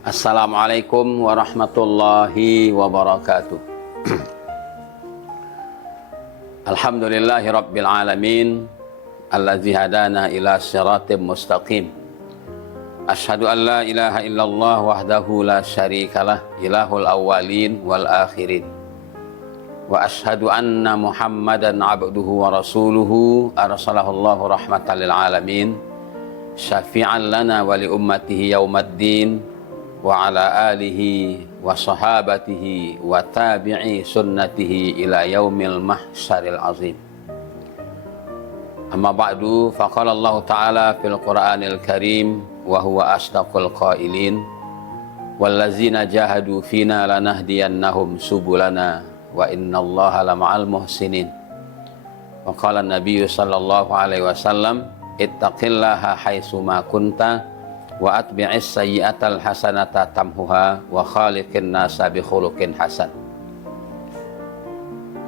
Assalamualaikum warahmatullahi wabarakatuh. Alhamdulillahi rabbil alamin allazi hadana ila siratim mustaqim. Asyhadu an la ilaha illallah wahdahu la syarikalah ilahul awwalin wal akhirin. Wa asyhadu anna Muhammadan abduhu wa rasuluhu arsalahullahu rahmatan lil alamin syafi'an lana wa li ummatihi yaumaddin wa ala alihi wa sahabatihi wa tabi'i sunnatihi ila yaumil mahsyaril azim. Amma ba'du, faqala Allah Ta'ala fil Qur'anil Karim wa huwa asdaqul qailin wallazina jahadu fina lanahdiyannahum subulana wa innallaha lama'al muhsinin. Wa qala an-nabiy sallallahu alaihi wasallam ittaqillaha haitsu ma kunta wa atbi'is sayyi'atal hasanata tamhuha wa khaliqin nasa bi khuluqin hasan.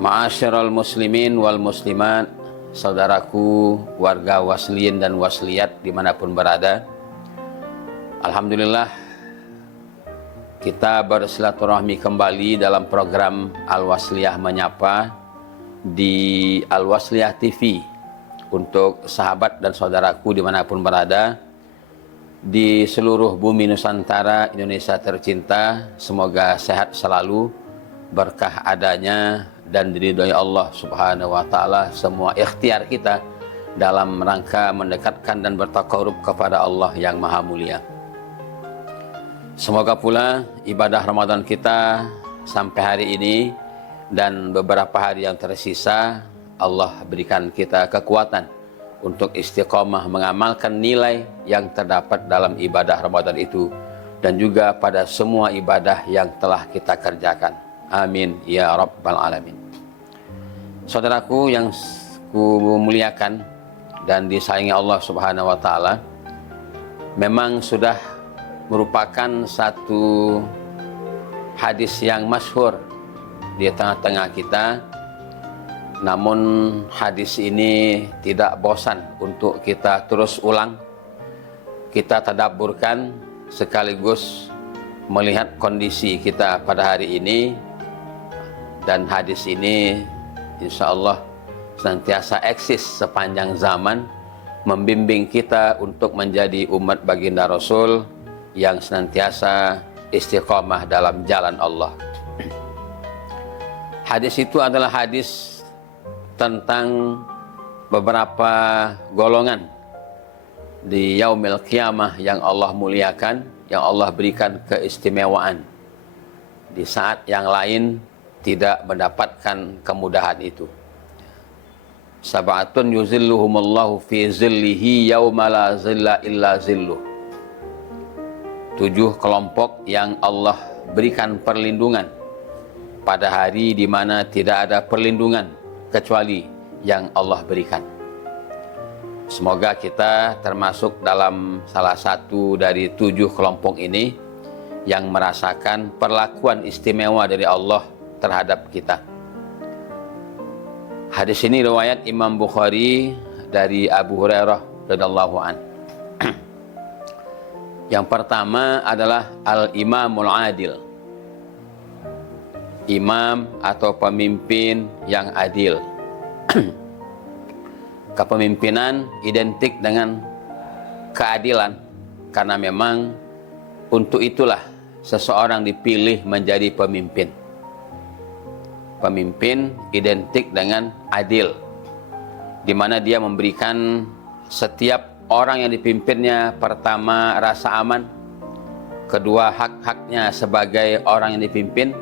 Ma'asyiral muslimin wal muslimat, saudaraku warga wasliyin dan wasliyat dimanapun berada, alhamdulillah kita bersilaturahmi kembali dalam program Al-Wasliyah Menyapa di Al-Wasliyah TV untuk sahabat dan saudaraku dimanapun berada di seluruh bumi Nusantara Indonesia tercinta. Semoga sehat selalu, berkah adanya, dan diridhoi Allah Subhanahu wa Ta'ala semua ikhtiar kita dalam rangka mendekatkan dan bertaqarrub kepada Allah yang Maha Mulia. Semoga pula ibadah Ramadan kita sampai hari ini dan beberapa hari yang tersisa, Allah berikan kita kekuatan untuk istiqomah mengamalkan nilai yang terdapat dalam ibadah Ramadan itu dan juga pada semua ibadah yang telah kita kerjakan. Amin ya rabbal alamin. Saudaraku yang ku muliakan dan disayangi Allah Subhanahu wa Ta'ala, memang sudah merupakan satu hadis yang masyhur di tengah-tengah kita. Namun hadis ini tidak bosan untuk kita terus ulang, kita tadabburkan sekaligus melihat kondisi kita pada hari ini. Dan hadis ini insya Allah senantiasa eksis sepanjang zaman, membimbing kita untuk menjadi umat baginda Rasul yang senantiasa istiqomah dalam jalan Allah. Hadis itu adalah hadis tentang beberapa golongan di yaumil qiyamah yang Allah muliakan, yang Allah berikan keistimewaan di saat yang lain tidak mendapatkan kemudahan itu. Sab'atun yuzilluhumullahu fi zillihi yauma la zilla illa zilluh. 7 kelompok yang Allah berikan perlindungan pada hari di mana tidak ada perlindungan kecuali yang Allah berikan. Semoga kita termasuk dalam salah satu dari 7 kelompok ini yang merasakan perlakuan istimewa dari Allah terhadap kita. Hadis ini riwayat Imam Bukhari dari Abu Hurairah radhiyallahu an. Yang pertama adalah Al-Imamul Adil. Imam atau pemimpin yang adil. Kepemimpinan identik dengan keadilan, karena memang untuk itulah seseorang dipilih menjadi pemimpin. Pemimpin identik dengan adil, di mana dia memberikan setiap orang yang dipimpinnya, pertama rasa aman, kedua hak-haknya sebagai orang yang dipimpin,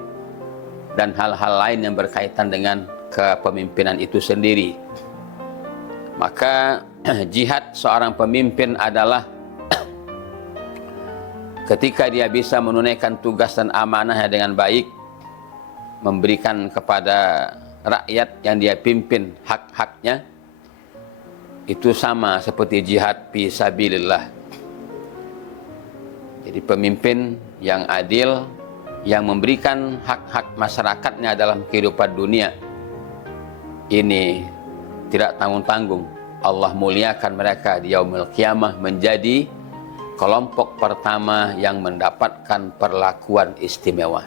dan hal-hal lain yang berkaitan dengan kepemimpinan itu sendiri. Maka jihad seorang pemimpin adalah ketika dia bisa menunaikan tugas dan amanahnya dengan baik, memberikan kepada rakyat yang dia pimpin hak-haknya, itu sama seperti jihad fi sabilillah. Jadi pemimpin yang adil, yang memberikan hak-hak masyarakatnya dalam kehidupan dunia ini tidak tanggung-tanggung. Allah muliakan mereka di yaumil qiyamah menjadi kelompok pertama yang mendapatkan perlakuan istimewa.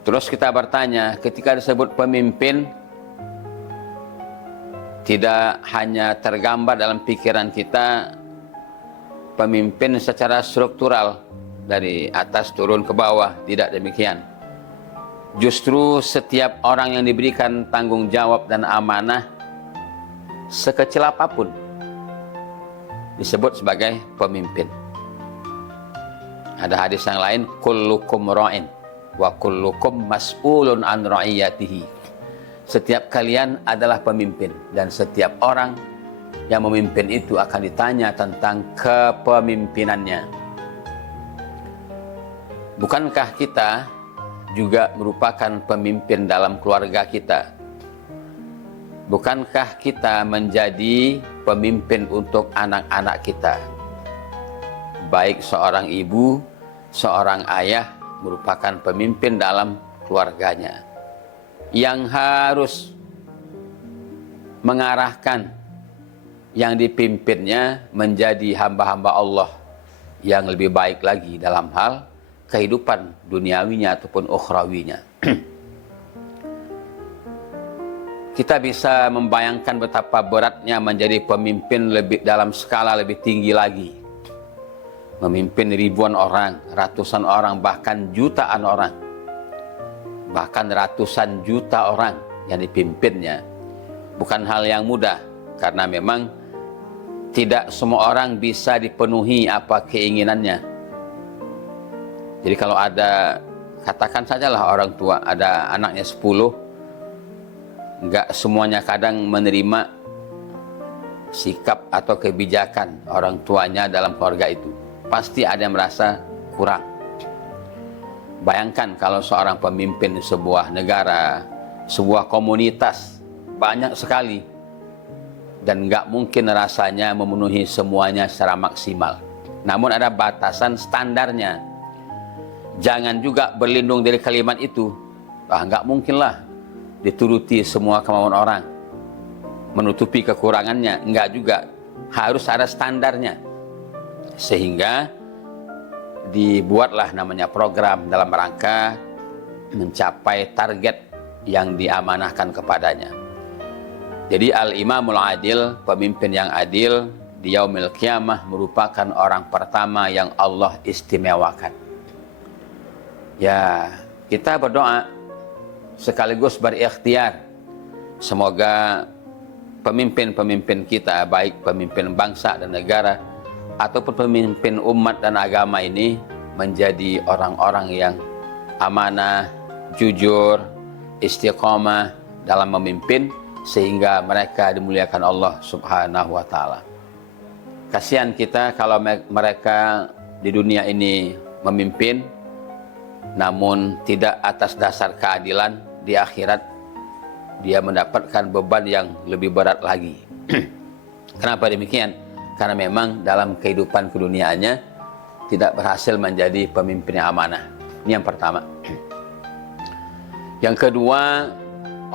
Terus kita bertanya, ketika disebut pemimpin, tidak hanya tergambar dalam pikiran kita pemimpin secara struktural dari atas turun ke bawah, tidak demikian. Justru setiap orang yang diberikan tanggung jawab dan amanah sekecil apapun disebut sebagai pemimpin. Ada hadis yang lain, kullukum ra'in wa kullukum mas'ulun an ra'iyatihi. Setiap kalian adalah pemimpin dan setiap orang yang memimpin itu akan ditanya tentang kepemimpinannya. Bukankah kita juga merupakan pemimpin dalam keluarga kita? Bukankah kita menjadi pemimpin untuk anak-anak kita? Baik seorang ibu, seorang ayah merupakan pemimpin dalam keluarganya yang harus mengarahkan yang dipimpinnya menjadi hamba-hamba Allah yang lebih baik lagi dalam hal kehidupan duniawinya ataupun ukhrawinya. Kita bisa membayangkan betapa beratnya menjadi pemimpin dalam skala lebih tinggi lagi. Memimpin ribuan orang, ratusan orang, bahkan jutaan orang. Bahkan ratusan juta orang yang dipimpinnya. Bukan hal yang mudah, karena memang tidak semua orang bisa dipenuhi apa keinginannya. Jadi kalau ada, katakan sajalah orang tua, ada anaknya 10, nggak semuanya kadang menerima sikap atau kebijakan orang tuanya dalam keluarga itu. Pasti ada yang merasa kurang. Bayangkan kalau seorang pemimpin sebuah negara, sebuah komunitas, banyak sekali, dan nggak mungkin rasanya memenuhi semuanya secara maksimal. Namun ada batasan standarnya. Jangan juga berlindung dari kalimat itu. Nggak mungkinlah dituruti semua kemauan orang, menutupi kekurangannya. Enggak juga, harus ada standarnya. Sehingga dibuatlah namanya program dalam rangka mencapai target yang diamanahkan kepadanya. Jadi al-imamul adil, pemimpin yang adil di yaumil qiyamah merupakan orang pertama yang Allah istimewakan. Ya, kita berdoa sekaligus berikhtiar, semoga pemimpin-pemimpin kita, baik pemimpin bangsa dan negara ataupun pemimpin umat dan agama ini, menjadi orang-orang yang amanah, jujur, istiqomah dalam memimpin, sehingga mereka dimuliakan Allah Subhanahu wa ta'ala. Kasihan kita kalau mereka di dunia ini memimpin namun tidak atas dasar keadilan. Di akhirat dia mendapatkan beban yang lebih berat lagi. Kenapa demikian? Karena memang dalam kehidupan keduniaannya tidak berhasil menjadi pemimpin yang amanah. Ini yang pertama. Yang kedua,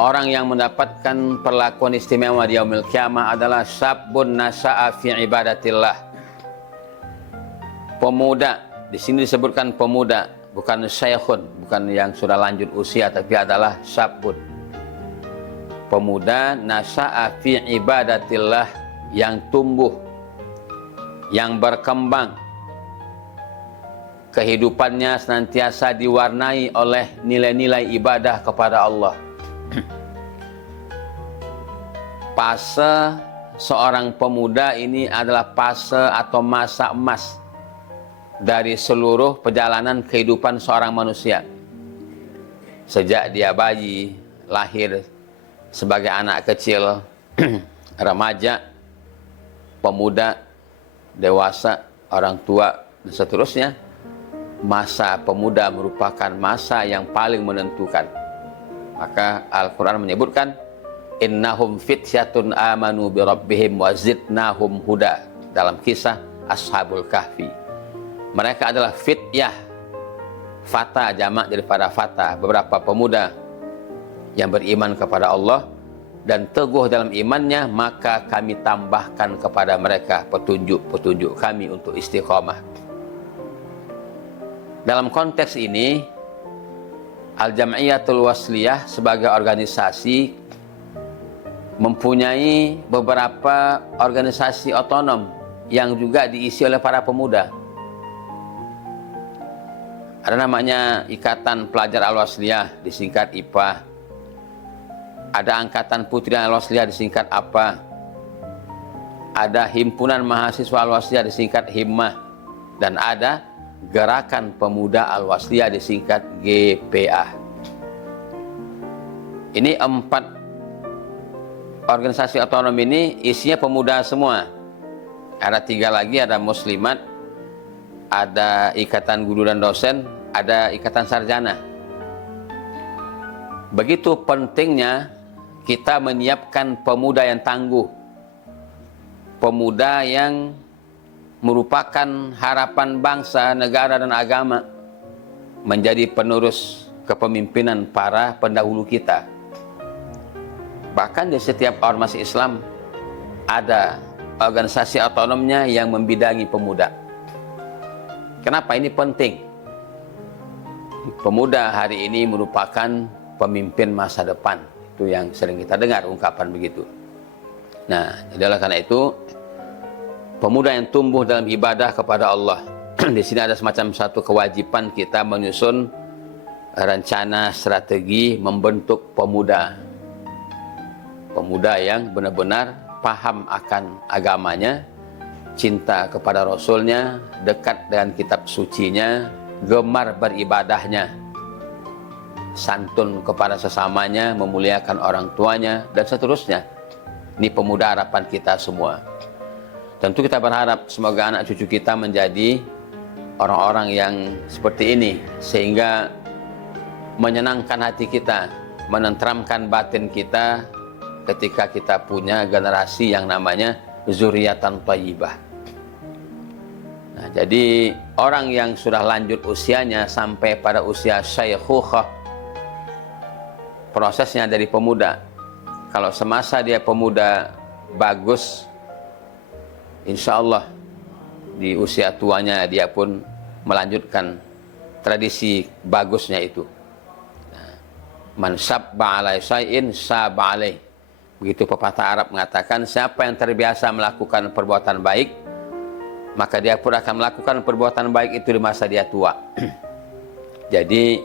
orang yang mendapatkan perlakuan istimewa di yaumil qiyamah adalah syabun nasa'a fi ibadatillah. Pemuda, di sini disebutkan pemuda, bukan syekhun, bukan yang sudah lanjut usia, tapi adalah syabun. Pemuda nasa'a fi ibadatillah, yang tumbuh, yang berkembang, kehidupannya senantiasa diwarnai oleh nilai-nilai ibadah kepada Allah. Fase seorang pemuda ini adalah fase atau masa emas dari seluruh perjalanan kehidupan seorang manusia. Sejak dia bayi, lahir sebagai anak kecil, remaja, pemuda, dewasa, orang tua, dan seterusnya. Masa pemuda merupakan masa yang paling menentukan. Maka Al-Quran menyebutkan, innahum fityatun amanu bi rabbihim wa zidnahum huda, dalam kisah Ashabul Kahfi. Mereka adalah fityah, fata jamak daripada fata, beberapa pemuda yang beriman kepada Allah, dan teguh dalam imannya, maka kami tambahkan kepada mereka petunjuk-petunjuk kami untuk istiqamah. Dalam konteks ini, Al-Jam'iyatul Wasliyah sebagai organisasi mempunyai beberapa organisasi otonom yang juga diisi oleh para pemuda. Ada namanya Ikatan Pelajar Al-Wasliyah, disingkat IPA. Ada Angkatan Putri Al-Wasliyah, disingkat APA. Ada Himpunan Mahasiswa Al-Wasliyah, disingkat HIMMAH. Dan ada Gerakan Pemuda Al-Wasliyah, disingkat GPA. Ini 4 organisasi otonom ini isinya pemuda semua. Ada 3 lagi, ada Muslimat, ada Ikatan Guru dan Dosen, ada Ikatan Sarjana. Begitu pentingnya kita menyiapkan pemuda yang tangguh, pemuda yang merupakan harapan bangsa, negara, dan agama, menjadi penerus kepemimpinan para pendahulu kita. Bahkan di setiap ormas Islam ada organisasi otonomnya yang membidangi pemuda. Kenapa ini penting? Pemuda hari ini merupakan pemimpin masa depan. Itu yang sering kita dengar ungkapan begitu. Nah, adalah karena itu pemuda yang tumbuh dalam ibadah kepada Allah. Di sini ada semacam satu kewajiban kita menyusun rencana strategi membentuk pemuda. Pemuda yang benar-benar paham akan agamanya, cinta kepada Rasulnya, dekat dengan kitab sucinya, gemar beribadahnya, santun kepada sesamanya, memuliakan orang tuanya, dan seterusnya. Ini pemuda harapan kita semua. Tentu kita berharap semoga anak cucu kita menjadi orang-orang yang seperti ini, sehingga menyenangkan hati kita, menenteramkan batin kita ketika kita punya generasi yang namanya zuriatan thayyibah. Nah, jadi orang yang sudah lanjut usianya sampai pada usia syaikhukhah, prosesnya dari pemuda. Kalau semasa dia pemuda bagus, insya Allah di usia tuanya dia pun melanjutkan tradisi bagusnya itu. Man sabba alai syai'in sabba alaih. Begitu pepatah Arab mengatakan, siapa yang terbiasa melakukan perbuatan baik, maka dia pun akan melakukan perbuatan baik itu di masa dia tua. Jadi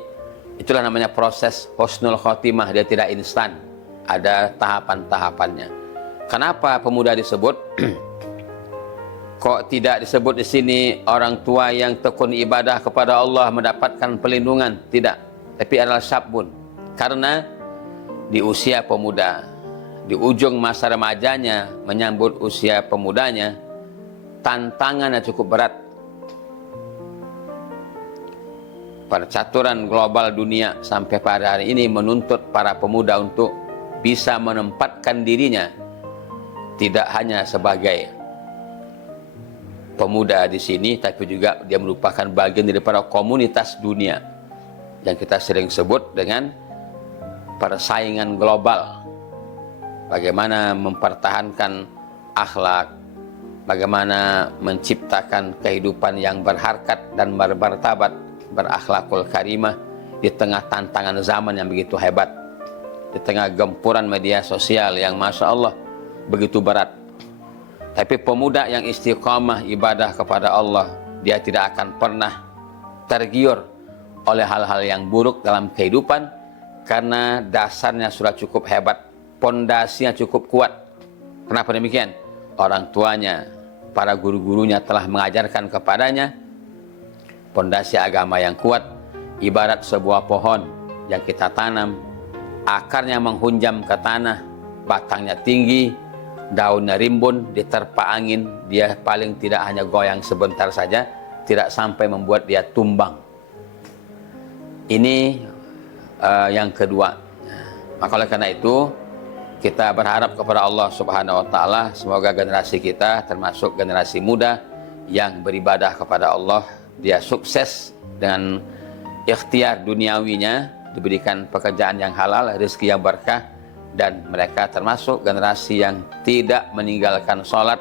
itulah namanya proses husnul khotimah, dia tidak instan, ada tahapan-tahapannya. Kenapa pemuda disebut? Kok tidak disebut di sini orang tua yang tekun ibadah kepada Allah mendapatkan perlindungan? Tidak, tapi adalah syabun. Karena di usia pemuda, di ujung masa remajanya menyambut usia pemudanya, tantangannya cukup berat. Percaturan global dunia sampai pada hari ini menuntut para pemuda untuk bisa menempatkan dirinya tidak hanya sebagai pemuda di sini, tapi juga dia merupakan bagian daripada komunitas dunia yang kita sering sebut dengan persaingan global. Bagaimana mempertahankan akhlak, bagaimana menciptakan kehidupan yang berharkat dan bermartabat, berakhlakul karimah di tengah tantangan zaman yang begitu hebat, di tengah gempuran media sosial yang Masya Allah begitu berat. Tapi pemuda yang istiqamah ibadah kepada Allah, dia tidak akan pernah tergiur oleh hal-hal yang buruk dalam kehidupan, karena dasarnya sudah cukup hebat, pondasinya cukup kuat. Kenapa demikian? Orang tuanya, para guru-gurunya telah mengajarkan kepadanya pondasi agama yang kuat, ibarat sebuah pohon yang kita tanam, akarnya menghunjam ke tanah, batangnya tinggi, daunnya rimbun, diterpa angin, dia paling tidak hanya goyang sebentar saja, tidak sampai membuat dia tumbang. Ini yang kedua. Maka oleh karena itu kita berharap kepada Allah Subhanahu wa Ta'ala, semoga generasi kita termasuk generasi muda yang beribadah kepada Allah, dia sukses dengan ikhtiar duniawinya, diberikan pekerjaan yang halal, rezeki yang berkah, dan mereka termasuk generasi yang tidak meninggalkan sholat,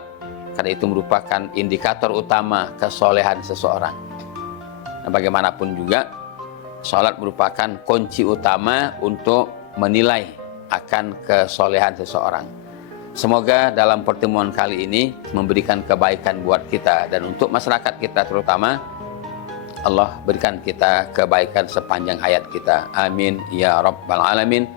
karena itu merupakan indikator utama kesolehan seseorang. Nah, bagaimanapun juga sholat merupakan kunci utama untuk menilai akan kesolehan seseorang. Semoga dalam pertemuan kali ini memberikan kebaikan buat kita dan untuk masyarakat kita terutama. Allah berikan kita kebaikan sepanjang hayat kita. Amin ya rabbal alamin.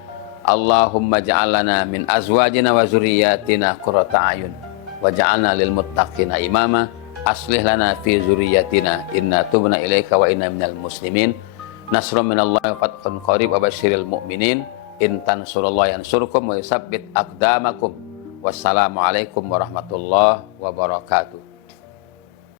Allahumma ja'alna min azwajina wa zurriyyatina qurrata a'yun waj'alna lil muttaqina imama. Aslih lana fi zurriyyatina inna tubna ilaika wa inna minal muslimin. Nasrun minallahi wa fathun qarib wa basyiril mu'minin. In tansurullaha yansurkum wa yusabbit aqdamakum. Wassalamualaikum warahmatullahi wabarakatuh.